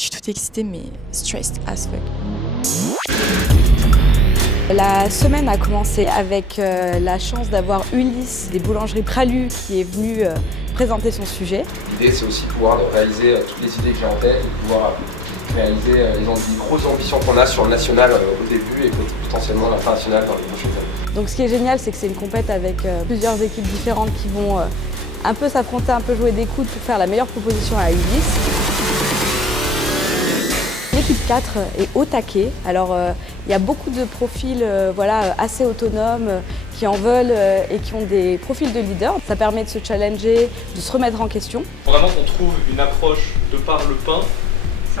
Je suis toute excitée mais stressed as fuck. La semaine a commencé avec la chance d'avoir Ulysse des boulangeries Pralu qui est venu présenter son sujet. L'idée, c'est aussi de pouvoir réaliser toutes les idées que j'ai en tête, de pouvoir réaliser les grosses ambitions qu'on a sur le national au début et potentiellement l'international dans les prochaines années. Donc ce qui est génial, c'est que c'est une compète avec plusieurs équipes différentes qui vont un peu s'affronter, un peu jouer des coudes pour faire la meilleure proposition à Ulysse. L'équipe 4 est au taquet. Alors il y a beaucoup de profils assez autonomes qui en veulent et qui ont des profils de leader. Ça permet de se challenger, de se remettre en question. Il faut vraiment qu'on trouve une approche de par le pain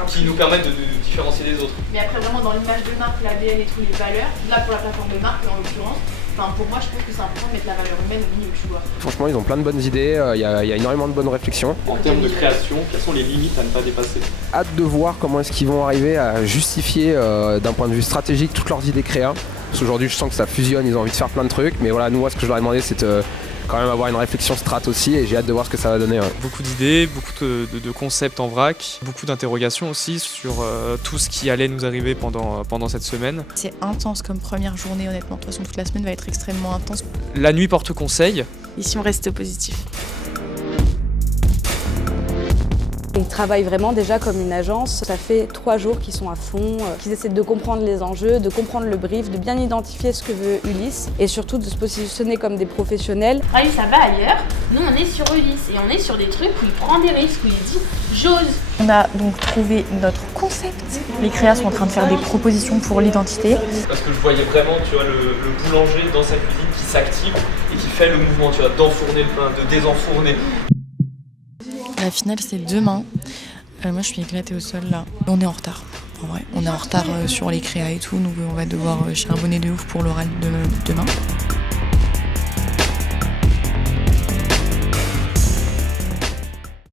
qui nous permette de différencier des autres. Mais après vraiment dans l'image de marque, l'ADN et toutes les valeurs, là pour la plateforme de marque en l'occurrence, pour moi je pense que c'est important de mettre la valeur humaine au milieu, tu vois. Franchement, ils ont plein de bonnes idées, il y a énormément de bonnes réflexions. En termes de création, quelles sont les limites à ne pas dépasser? Hâte de voir comment est-ce qu'ils vont arriver à justifier d'un point de vue stratégique toutes leurs idées créa. Parce qu'aujourd'hui, je sens que ça fusionne, ils ont envie de faire plein de trucs. Mais voilà, nous, ce que je leur ai demandé, c'est de quand même avoir une réflexion strat aussi. Et j'ai hâte de voir ce que ça va donner. Beaucoup d'idées, beaucoup de concepts en vrac, beaucoup d'interrogations aussi sur tout ce qui allait nous arriver pendant cette semaine. C'est intense comme première journée honnêtement. De toute façon toute la semaine va être extrêmement intense. La nuit porte conseil. Ici on reste positif. Ils travaillent vraiment déjà comme une agence. Ça fait 3 jours qu'ils sont à fond, qu'ils essaient de comprendre les enjeux, de comprendre le brief, de bien identifier ce que veut Ulysse et surtout de se positionner comme des professionnels. Pralu ça va ailleurs, nous on est sur Ulysse et on est sur des trucs où il prend des risques, où il dit j'ose. On a donc trouvé notre concept. Les créas sont en train de faire des propositions pour l'identité. Parce que je voyais vraiment, tu vois, le boulanger dans sa cuisine qui s'active et qui fait le mouvement, tu vois, d'enfourner le pain, de désenfourner. La finale c'est demain. Moi je suis éclatée au sol là. On est en retard. En vrai, on est en retard sur les créas et tout, donc on va devoir charbonner de ouf pour l'oral de demain.